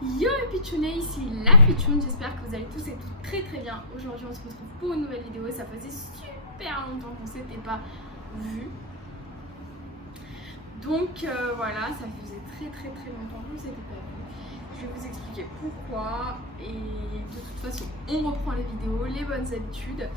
Yo les pitchounets, ici la pitchoune, j'espère que vous allez tous et toutes très très bien. Aujourd'hui on se retrouve pour une nouvelle vidéo, ça faisait super longtemps qu'on s'était pas vu. Donc voilà, ça faisait très longtemps qu'on s'était pas vu. Je vais vous expliquer pourquoi et de toute façon on reprend les vidéos, les bonnes habitudes.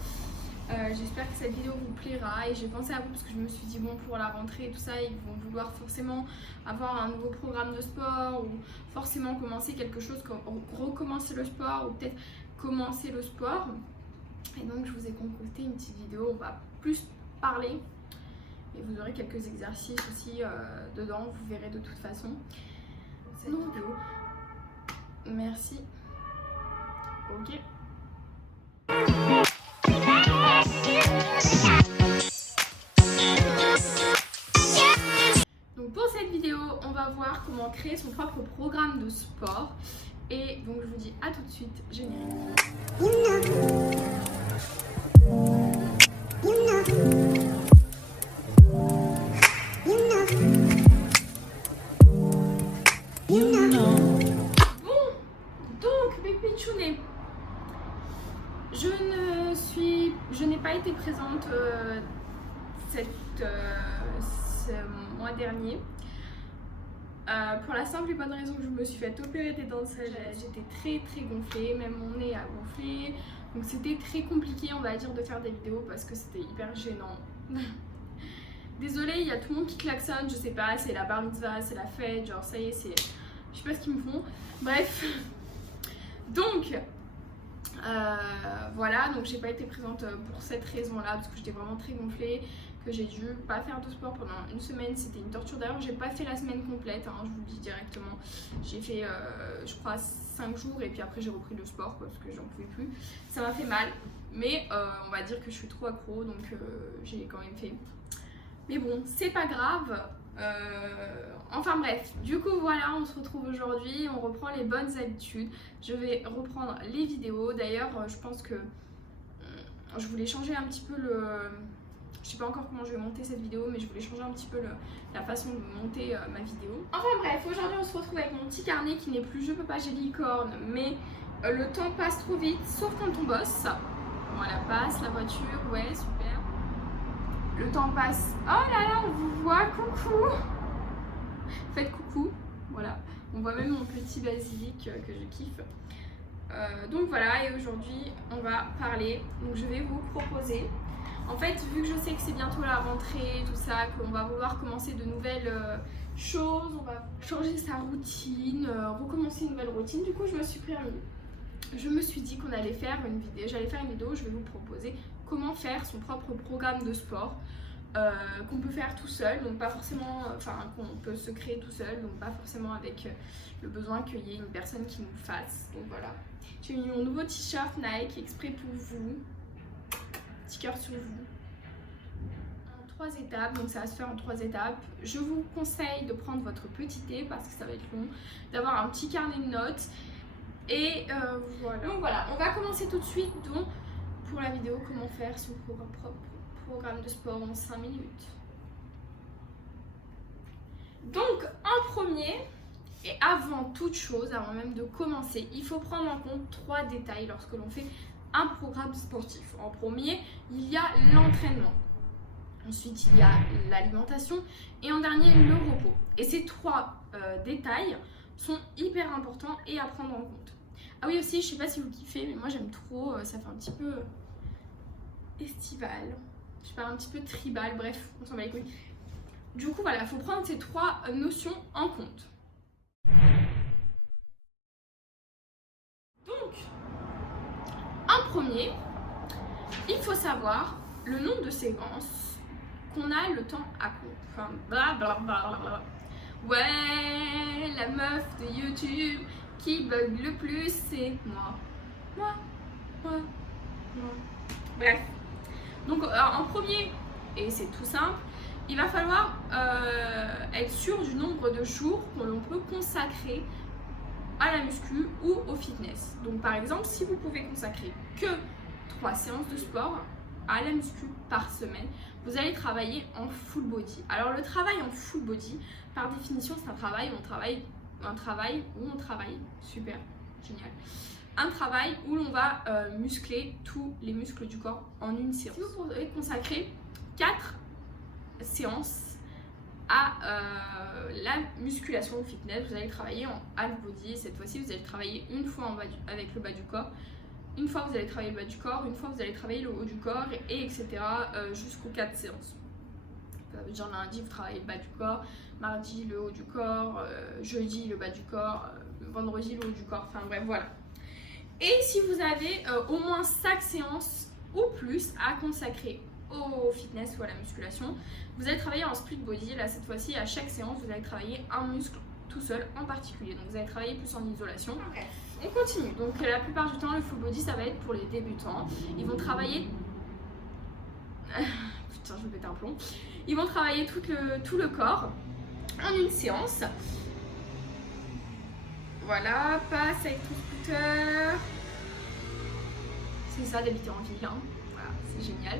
J'espère que cette vidéo vous plaira et j'ai pensé à vous parce que je me suis dit bon, pour la rentrée et tout ça, ils vont vouloir forcément avoir un nouveau programme de sport ou forcément commencer quelque chose comme recommencer le sport ou peut-être commencer le sport. Et donc je vous ai concocté une petite vidéo, on va plus parler et vous aurez quelques exercices aussi dedans, vous verrez de toute façon cette vidéo. Merci. Ok. Donc pour cette vidéo, on va voir comment créer son propre programme de sport. Et donc je vous dis à tout de suite, générique. Bon, donc mes pitchounets, je n'ai pas été présente ce mois dernier pour la simple et bonne raison que je me suis fait opérer des dents de sagesse. J'étais très gonflée, même mon nez a gonflé, donc c'était très compliqué on va dire de faire des vidéos parce que c'était hyper gênant. Désolée, il y a tout le monde qui klaxonne, je sais pas, c'est la bar mitzvah, c'est la fête, genre ça y est, c'est... Je sais pas ce qu'ils me font, bref. Donc voilà, donc j'ai pas été présente pour cette raison là parce que j'étais vraiment très gonflée, que j'ai dû pas faire de sport pendant une semaine, c'était une torture. D'ailleurs j'ai pas fait la semaine complète, hein, je vous le dis directement, j'ai fait je crois 5 jours et puis après j'ai repris le sport parce que j'en pouvais plus, ça m'a fait mal, mais on va dire que je suis trop accro donc j'ai quand même fait, mais bon c'est pas grave. Enfin bref, du coup voilà, on se retrouve aujourd'hui, on reprend les bonnes habitudes. Je vais reprendre les vidéos. D'ailleurs, je pense que je voulais changer un petit peu le... Je sais pas encore comment je vais monter cette vidéo, mais je voulais changer un petit peu la façon de monter ma vidéo. Enfin bref, aujourd'hui on se retrouve avec mon petit carnet qui n'est plus Je peux pas, j'ai licorne, mais le temps passe trop vite, sauf quand on bosse. Voilà, passe la voiture, ouais, super. Le temps passe. Oh là là, on vous voit, coucou. Faites coucou, voilà. On voit même mon petit basilic que je kiffe. Donc voilà, et aujourd'hui on va parler. Donc je vais vous proposer. En fait, vu que je sais que c'est bientôt la rentrée, tout ça, qu'on va vouloir commencer de nouvelles choses, on va changer sa routine, recommencer une nouvelle routine. Du coup, je me suis dit qu'on allait faire une vidéo. J'allais faire une vidéo où je vais vous proposer comment faire son propre programme de sport. Qu'on peut faire tout seul, donc pas forcément, qu'on peut se créer tout seul, donc pas forcément avec le besoin qu'il y ait une personne qui nous fasse. Donc voilà, j'ai mis mon nouveau t-shirt Nike exprès pour vous, petit cœur sur vous, en 3 étapes, donc ça va se faire en 3 étapes. Je vous conseille de prendre votre petit thé parce que ça va être long, d'avoir un petit carnet de notes et voilà. Donc voilà, on va commencer tout de suite donc pour la vidéo comment faire son propre programme de sport en 5 minutes. Donc en premier et avant toute chose, avant même de commencer, il faut prendre en compte 3 détails lorsque l'on fait un programme sportif. En premier, il y a l'entraînement. Ensuite, il y a l'alimentation et en dernier, le repos. Et ces 3 détails sont hyper importants et à prendre en compte. Ah oui aussi, je sais pas si vous kiffez, mais moi j'aime trop, ça fait un petit peu estival. Je sais pas, un petit peu tribal, bref, on s'en bat les couilles. Du coup, voilà, il faut prendre ces 3 notions en compte. Donc, en premier, il faut savoir le nombre de séquences qu'on a le temps à compte. Enfin, blablabla. Ouais, la meuf de YouTube qui bug le plus, c'est moi. Bref. Donc en premier, et c'est tout simple, il va falloir être sûr du nombre de jours que l'on peut consacrer à la muscu ou au fitness. Donc par exemple, si vous pouvez consacrer que 3 séances de sport à la muscu par semaine, vous allez travailler en full body. Alors le travail en full body, par définition, c'est un travail où on travaille un travail où on travaille, super, génial. Un travail où l'on va muscler tous les muscles du corps en une séance. Si vous pouvez consacrer 4 séances à la musculation au fitness, vous allez travailler en half body. Cette fois-ci, vous allez travailler une fois avec le bas du corps, une fois vous allez travailler le bas du corps, une fois vous allez travailler le haut du corps, et etc. Jusqu'aux 4 séances. Genre lundi, vous travaillez le bas du corps, mardi, le haut du corps, jeudi, le bas du corps, vendredi, le haut du corps, enfin bref, voilà. Et si vous avez au moins 5 séances ou plus à consacrer au fitness ou à la musculation, vous allez travailler en split body. Là, cette fois-ci, à chaque séance, vous allez travailler un muscle tout seul en particulier. Donc, vous allez travailler plus en isolation. Okay. On continue. Donc, la plupart du temps, le full body, ça va être pour les débutants. Ils vont travailler... Putain, je vais péter un plomb. Ils vont travailler tout le corps en une séance. Voilà, passe avec ton scooter. C'est ça d'habiter en ville, hein. Voilà, c'est génial.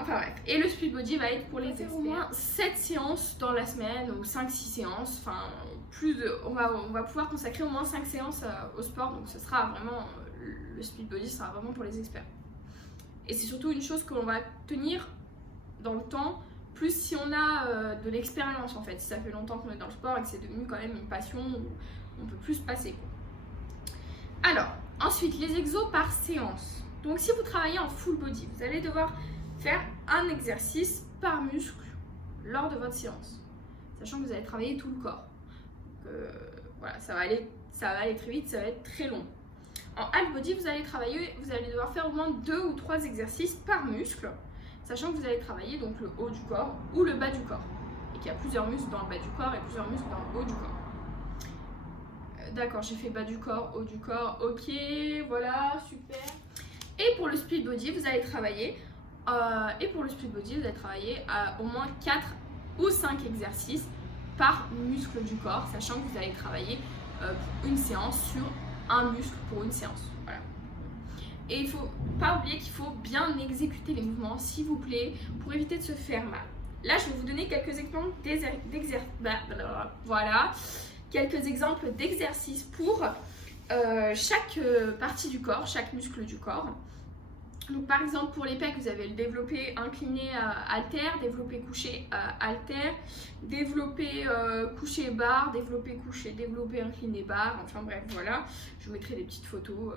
Enfin bref, et le split body va être pour les experts. Au moins 7 séances dans la semaine, ou 5-6 séances, enfin on va pouvoir consacrer au moins 5 séances au sport, donc ce sera vraiment, le split body sera vraiment pour les experts. Et c'est surtout une chose que l'on va tenir dans le temps, plus si on a de l'expérience en fait. Si ça fait longtemps qu'on est dans le sport et que c'est devenu quand même une passion où on peut plus se passer, quoi. Alors, ensuite, les exos par séance. Donc si vous travaillez en full body, vous allez devoir faire un exercice par muscle lors de votre séance, sachant que vous allez travailler tout le corps. Voilà, ça va aller très vite, ça va être très long. En half body, vous allez devoir faire au moins 2 ou 3 exercices par muscle, sachant que vous allez travailler donc le haut du corps ou le bas du corps, et qu'il y a plusieurs muscles dans le bas du corps et plusieurs muscles dans le haut du corps. D'accord, j'ai fait bas du corps, haut du corps, ok, voilà, super. Et pour le split body, vous allez travailler au moins 4 ou 5 exercices par muscle du corps, sachant que vous allez travailler pour une séance sur un muscle pour une séance. Voilà. Et il ne faut pas oublier qu'il faut bien exécuter les mouvements, s'il vous plaît, pour éviter de se faire mal. Là, je vais vous donner quelques exemples quelques exemples d'exercices pour chaque partie du corps, chaque muscle du corps. Donc par exemple pour les pecs, vous avez le développé incliné haltère, développé couché haltère, développé couché barre, développé couché, développé incliné barre, enfin bref voilà, je vous mettrai des petites photos.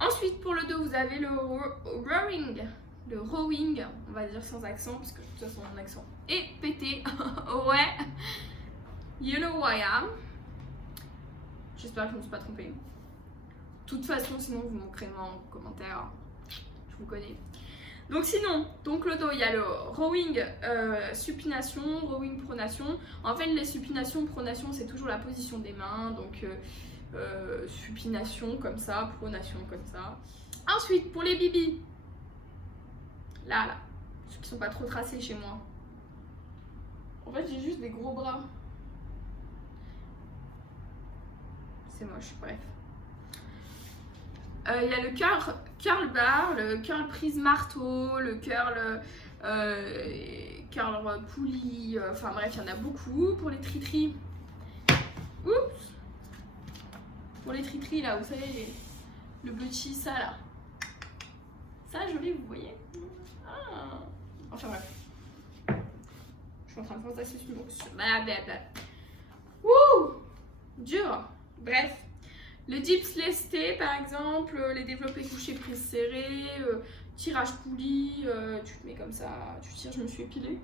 Ensuite pour le dos, vous avez le rowing, on va dire sans accent parce que de toute façon mon accent est pété. Ouais, you know who I am. J'espère que je ne me suis pas trompée. De toute façon, sinon vous m'écrivez en commentaire, je vous connais. Donc sinon, le dos, il y a le rowing supination, rowing pronation. En fait, les supinations, pronation, c'est toujours la position des mains. Donc supination comme ça, pronation comme ça. Ensuite, pour les bibis, là, ceux qui sont pas trop tracés chez moi. En fait, j'ai juste des gros bras. C'est moche, bref. Il y a le curl bar, le curl prise marteau, le curl poulie, enfin bref, il y en a beaucoup. Pour les tri-tri, oups, pour les tri-tri là, vous savez, le petit, ça là, ça joli, vous voyez. Ah. Enfin bref, je suis en train de penser sur blablabla. Wouh, dur, bref. Le dips lesté par exemple, les développés couchés prise serrée, tirage poulie, tu te mets comme ça, tu tires, je me suis épilée.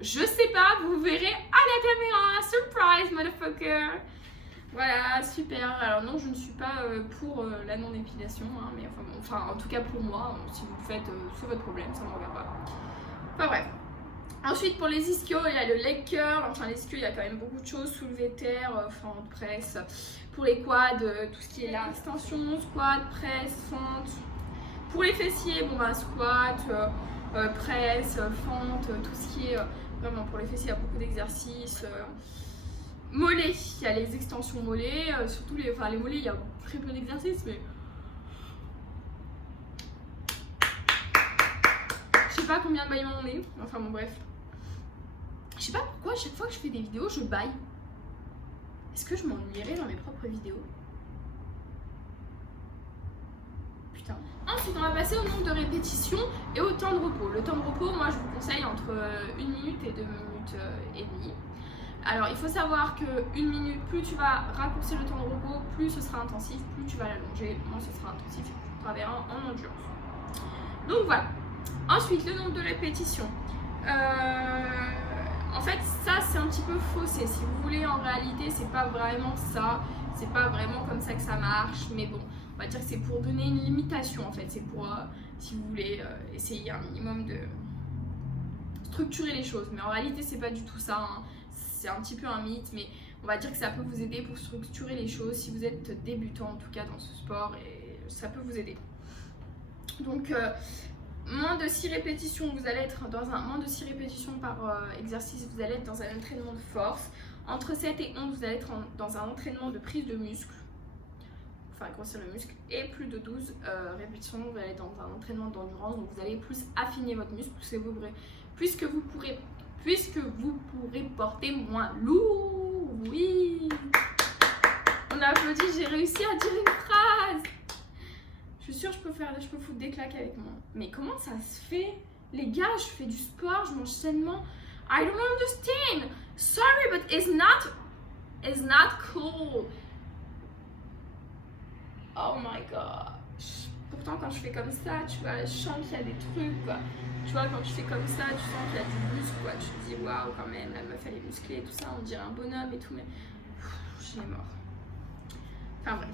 Je sais pas, vous verrez à la caméra, surprise motherfucker. Voilà, super. Alors non, je ne suis pas pour la non-épilation, hein, mais enfin en tout cas pour moi, si vous le faites, c'est votre problème, ça ne me regarde pas. Enfin bref. Ensuite pour les ischios, il y a le leg curl, enfin les ischios il y a quand même beaucoup de choses, soulevé terre, fente, presse. Pour les quads, tout ce qui est là, extension, squat, presse, fente. Pour les fessiers, bon bah squat, presse, fente, tout ce qui est vraiment pour les fessiers, il y a beaucoup d'exercices. Mollets, il y a les extensions mollets, surtout les mollets, il y a très peu d'exercices, mais je sais pas combien de bâillements on est, enfin bon bref. Je sais pas pourquoi à chaque fois que je fais des vidéos je baille. Est-ce que je m'ennuierais dans mes propres vidéos? Putain. Ensuite on va passer au nombre de répétitions et au temps de repos. Le temps de repos, moi je vous conseille entre 1 minute et 2 minutes et demie. Alors il faut savoir que 1 minute, plus tu vas raccourcir le temps de repos, plus ce sera intensif, plus tu vas l'allonger, moins ce sera intensif et plus tu travailleras en endurance. Donc voilà. Ensuite le nombre de répétitions. En fait ça c'est un petit peu faussé. Si vous voulez, en réalité c'est pas vraiment ça. C'est pas vraiment comme ça que ça marche. Mais bon, on va dire que c'est pour donner une limitation en fait. C'est pour, si vous voulez, essayer un minimum de structurer les choses. Mais en réalité c'est pas du tout ça, hein. C'est un petit peu un mythe, mais on va dire que ça peut vous aider pour structurer les choses si vous êtes débutant en tout cas dans ce sport, et ça peut vous aider. Donc moins de 6 répétitions, vous allez être dans un moins de 6 répétitions par exercice, vous allez être dans un entraînement de force. Entre 7 et 11, vous allez être dans un entraînement de prise de muscle, enfin grossir le muscle, et plus de 12 répétitions, vous allez être dans un entraînement d'endurance, donc vous allez plus affiner votre muscle, puisque vous pourrez porter moins lourd. Oui, on applaudit, j'ai réussi à dire une phrase. Je suis sûre que je peux foutre des claques avec moi. Mais comment ça se fait? Les gars, je fais du sport, je mange sainement. I don't understand. Sorry, but it's not cool. Oh my god. Pourtant quand je fais comme ça, tu vois, je sens qu'il y a des trucs, quoi. Tu vois, quand je fais comme ça, tu sens qu'il y a du muscle, quoi. Tu te dis, waouh, quand même, la meuf elle est musclée, tout ça, on dirait un bonhomme et tout, mais j'ai mort. Enfin bref.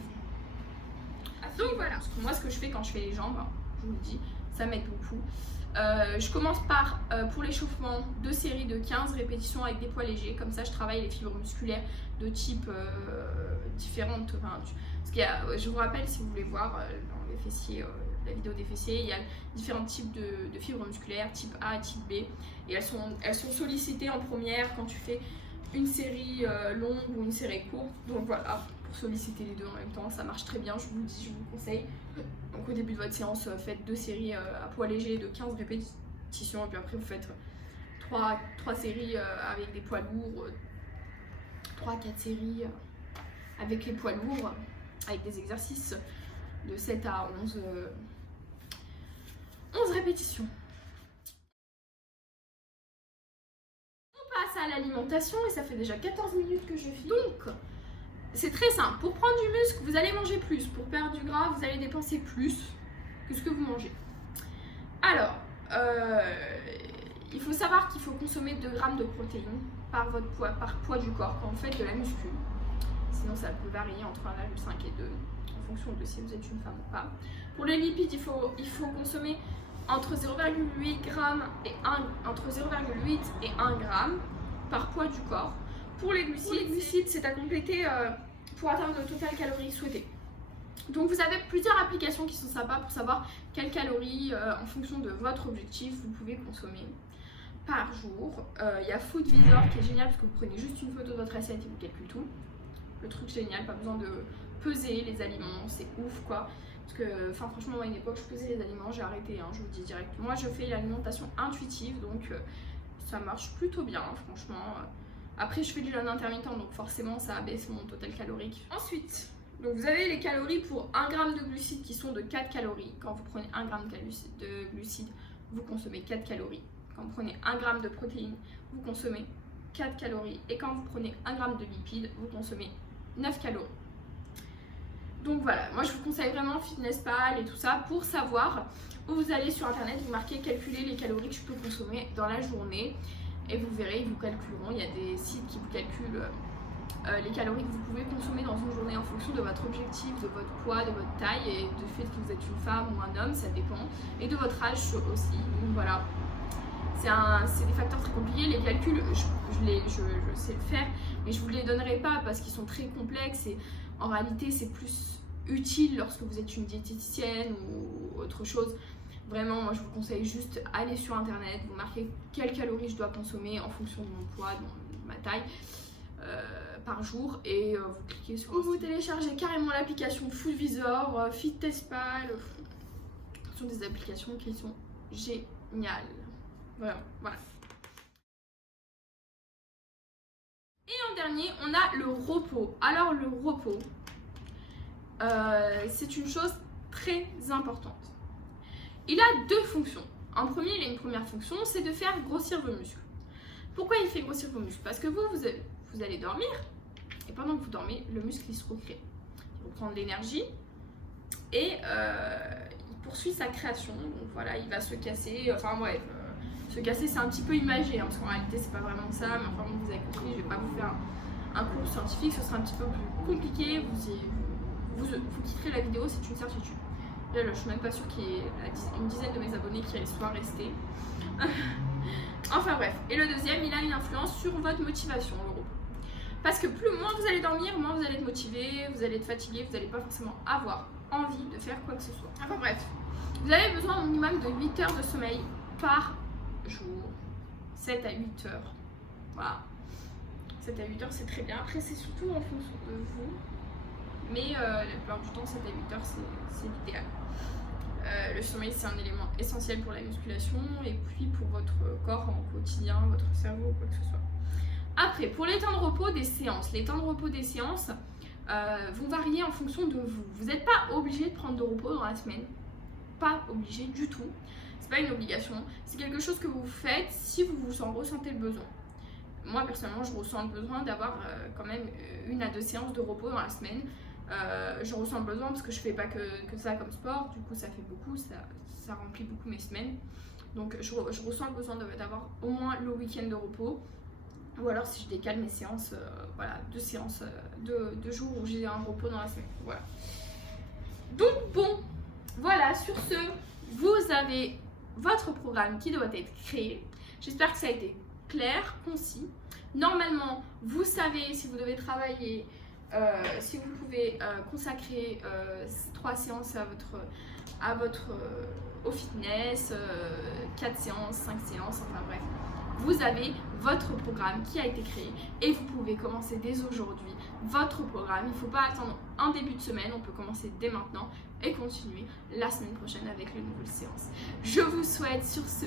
Donc voilà, parce que moi ce que je fais quand je fais les jambes, je vous le dis, ça m'aide beaucoup. Je commence par, pour l'échauffement, 2 séries de 15 répétitions avec des poids légers. Comme ça, je travaille les fibres musculaires de type différentes. Enfin, parce qu'il y a, je vous rappelle, si vous voulez voir dans les fessiers, la vidéo des fessiers, il y a différents types de fibres musculaires, type A et type B. Et elles sont sollicitées en première quand tu fais une série longue ou une série courte. Donc voilà, pour solliciter les deux en même temps, ça marche très bien, je vous le dis, je vous le conseille. Donc au début de votre séance, faites 2 séries à poids léger de 15 répétitions, et puis après vous faites 3 séries avec des poids lourds, 3-4 séries avec les poids lourds, avec des exercices de 7 à 11 répétitions. On passe à l'alimentation et ça fait déjà 14 minutes que je filme. Donc c'est très simple, pour prendre du muscle, vous allez manger plus. Pour perdre du gras, vous allez dépenser plus que ce que vous mangez. Alors, il faut savoir qu'il faut consommer 2 grammes de protéines par poids du corps quand vous faites de la muscu. Sinon, ça peut varier entre 1,5 et 2 en fonction de si vous êtes une femme ou pas. Pour les lipides, il faut consommer entre 0,8 g et 1 g par poids du corps. Pour les glucides, c'est à compléter pour atteindre le total calories souhaité. Donc vous avez plusieurs applications qui sont sympas pour savoir quelles calories, en fonction de votre objectif, vous pouvez consommer par jour. Il y a Foodvisor qui est génial parce que vous prenez juste une photo de votre assiette et vous calculez tout. Le truc génial, pas besoin de peser les aliments, c'est ouf quoi. Parce que, enfin franchement, à une époque, je pesais les aliments, j'ai arrêté, hein, je vous le dis direct. Moi, je fais l'alimentation intuitive, donc ça marche plutôt bien, franchement. Après, je fais du jeûne intermittent, donc forcément, ça abaisse mon total calorique. Ensuite, donc vous avez les calories pour 1 g de glucides qui sont de 4 calories. Quand vous prenez 1 g de glucides, vous consommez 4 calories. Quand vous prenez 1 g de protéines, vous consommez 4 calories. Et quand vous prenez 1 g de lipides, vous consommez 9 calories. Donc voilà, moi je vous conseille vraiment FitnessPal et tout ça pour savoir où vous allez sur internet, vous marquez calculer les calories que je peux consommer dans la journée et vous verrez, ils vous calculeront, il y a des sites qui vous calculent les calories que vous pouvez consommer dans une journée en fonction de votre objectif, de votre poids, de votre taille et du fait que vous êtes une femme ou un homme, ça dépend, et de votre âge aussi. Donc voilà, c'est des facteurs très compliqués. Les calculs, je sais le faire, mais je ne vous les donnerai pas parce qu'ils sont très complexes et en réalité c'est plus utile lorsque vous êtes une diététicienne ou autre chose. Vraiment, moi je vous conseille juste aller sur internet, vous marquez quelles calories je dois consommer en fonction de mon poids, de ma taille par jour et vous cliquez sur. Vous téléchargez carrément l'application Foodvisor, FitnessPal. Ce sont des applications qui sont géniales. Vraiment, voilà. dernier, on a le repos. Alors le repos, c'est une chose très importante. Il a deux fonctions. En premier, il a une première fonction, c'est de faire grossir vos muscles. Pourquoi il fait grossir vos muscles? Parce que vous allez dormir, et pendant que vous dormez, le muscle il se recrée. Il reprend de l'énergie et il poursuit sa création. Donc voilà, il va se casser, enfin bref, se casser c'est un petit peu imagé, hein, parce qu'en réalité c'est pas vraiment ça, mais enfin vous avez compris, je vais pas vous faire un cours scientifique, ce sera un petit peu plus compliqué, vous quitterez la vidéo, c'est une certitude. Là, je suis même pas sûre qu'il y ait une dizaine de mes abonnés qui soient restés. Enfin bref, et le deuxième, il a une influence sur votre motivation, le repos. Parce que plus moins vous allez dormir, moins vous allez être motivé, vous allez être fatigué, vous n'allez pas forcément avoir envie de faire quoi que ce soit. Enfin bref, vous avez besoin au minimum de 8 heures de sommeil par jour, 7 à 8 heures. Voilà, 7 à 8 heures c'est très bien. Après c'est surtout en fonction de vous, mais la plupart du temps 7 à 8 heures c'est l'idéal. Le sommeil c'est un élément essentiel pour la musculation et puis pour votre corps en quotidien, votre cerveau ou quoi que ce soit. Après, pour les temps de repos des séances, les temps de repos des séances vont varier en fonction de vous. Vous n'êtes pas obligé de prendre de repos dans la semaine, pas obligé du tout. C'est pas une obligation, c'est quelque chose que vous faites si vous en ressentez le besoin. Moi personnellement, je ressens le besoin d'avoir quand même 1 à 2 séances de repos dans la semaine. Je ressens le besoin parce que je fais pas que ça comme sport, du coup ça fait beaucoup, ça remplit beaucoup mes semaines. Donc je ressens le besoin d'avoir au moins le week-end de repos. Ou alors si je décale mes séances, voilà, 2 séances, 2 jours où j'ai un repos dans la semaine. Voilà. Donc bon, voilà, sur ce, vous avez votre programme qui doit être créé. J'espère que ça a été clair, concis. Normalement, vous savez si vous devez travailler, si vous pouvez consacrer 3 séances au fitness, 4 séances, 5 séances, enfin bref. Vous avez votre programme qui a été créé et vous pouvez commencer dès aujourd'hui votre programme. Il ne faut pas attendre un début de semaine, on peut commencer dès maintenant et continuer la semaine prochaine avec les nouvelles séances. Je vous souhaite sur ce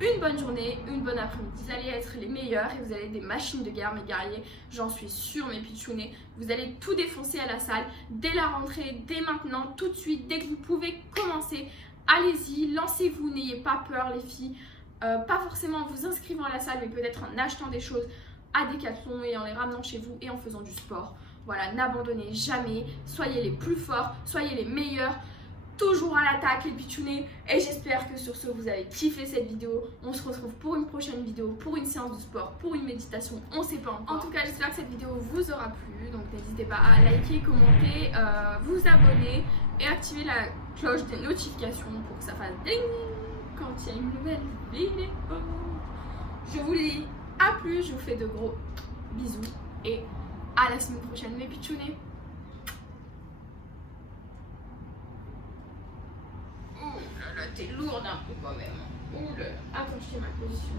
une bonne journée, une bonne après-midi. Vous allez être les meilleurs et vous allez être des machines de guerre, mes guerriers. J'en suis sûre, mes pitchounets. Vous allez tout défoncer à la salle dès la rentrée, dès maintenant, tout de suite, dès que vous pouvez commencer. Allez-y, lancez-vous, n'ayez pas peur les filles. Pas forcément en vous inscrivant à la salle, mais peut-être en achetant des choses à Decathlon et en les ramenant chez vous et en faisant du sport. Voilà, n'abandonnez jamais, soyez les plus forts, soyez les meilleurs, toujours à l'attaque les pitchounets. Et j'espère que sur ce, vous avez kiffé cette vidéo. On se retrouve pour une prochaine vidéo, pour une séance de sport, pour une méditation, on sait pas encore. En tout cas, j'espère que cette vidéo vous aura plu. Donc n'hésitez pas à liker, commenter, vous abonner et activer la cloche des notifications pour que ça fasse ding quand il y a une nouvelle vidéo. Je vous dis à plus, je vous fais de gros bisous et à la semaine prochaine mes pitchounets. Oh là là, t'es lourde un peu quand même. Oh là là. Attends, je fais ma position.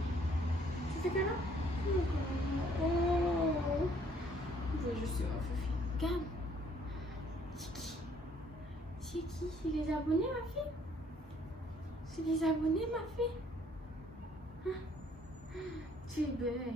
Tu fais câlin? Oh. Oui, je sais ma fille. Regarde. C'est qui? C'est qui? C'est les abonnés ma fille? C'est des abonnés, ma fille. Tu es belle.